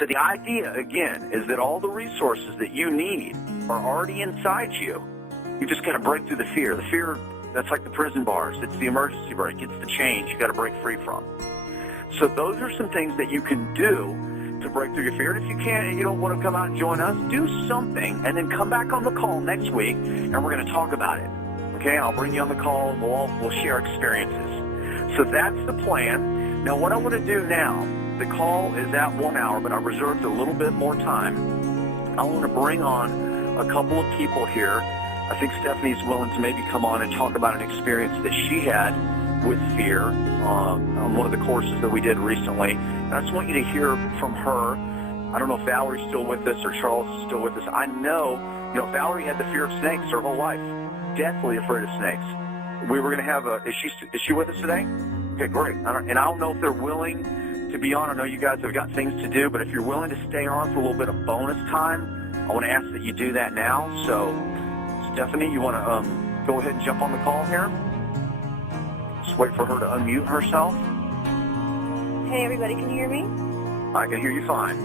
So the idea, again, is that all the resources that you need are already inside you. You just got to break through the fear. The fear, that's like the prison bars. It's the emergency brake. It's the chains you got to break free from. So those are some things that you can do to break through your fear. And if you can't and you don't want to come out and join us, do something and then come back on the call next week and we're going to talk about it. Okay, I'll bring you on the call and we'll share experiences. So that's the plan. Now what I want to do now, the call is at 1 hour, but I reserved a little bit more time. I want to bring on a couple of people here. I think Stephanie's willing to maybe come on and talk about an experience that she had with fear on one of the courses that we did recently. And I just want you to hear from her. I don't know if Valerie's still with us or Charles is still with us. I know, Valerie had the fear of snakes her whole life, deathly afraid of snakes. We were going to have is she with us today? Okay, great. And I don't know if they're willing to be on. I know you guys have got things to do, but if you're willing to stay on for a little bit of bonus time, I want to ask that you do that now. So, Stephanie, you want to go ahead and jump on the call here? Just wait for her to unmute herself. Hey, everybody, can you hear me? I can hear you fine.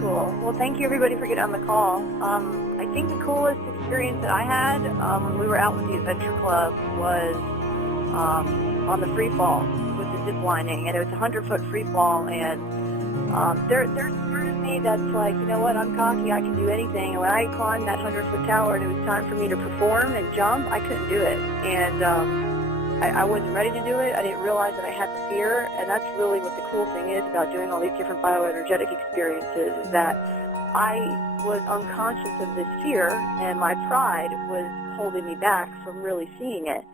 Cool. Well, thank you, everybody, for getting on the call. I think the coolest experience that I had when we were out with the Adventure Club was on the free fall with the zip lining, and it was a 100-foot free fall, and there's part of me that's like, you know what, I'm cocky, I can do anything, and when I climbed that 100-foot tower and it was time for me to perform and jump, I couldn't do it, and I wasn't ready to do it. I didn't realize that I had the fear, and that's really what the cool thing is about doing all these different bioenergetic experiences, is that I was unconscious of this fear, and my pride was holding me back from really seeing it.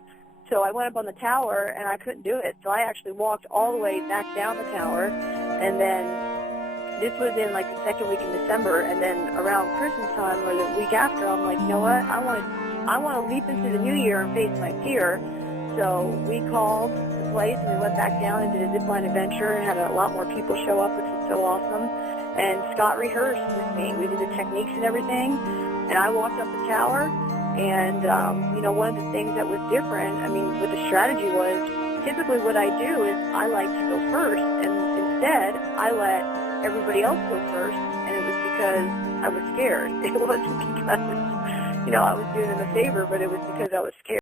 So I went up on the tower, and I couldn't do it. So I actually walked all the way back down the tower, and then this was in like the second week in December, and then around Christmas time or the week after, I'm like, you know what, I want to leap into the new year and face my fear. So we called the place, and we went back down and did a zipline adventure and had a lot more people show up, which was so awesome. And Scott rehearsed with me. We did the techniques and everything, and I walked up the tower. And, one of the things that was different, what the strategy was, typically what I do is I like to go first, and instead I let everybody else go first, and it was because I was scared. It wasn't because, I was doing them a favor, but it was because I was scared.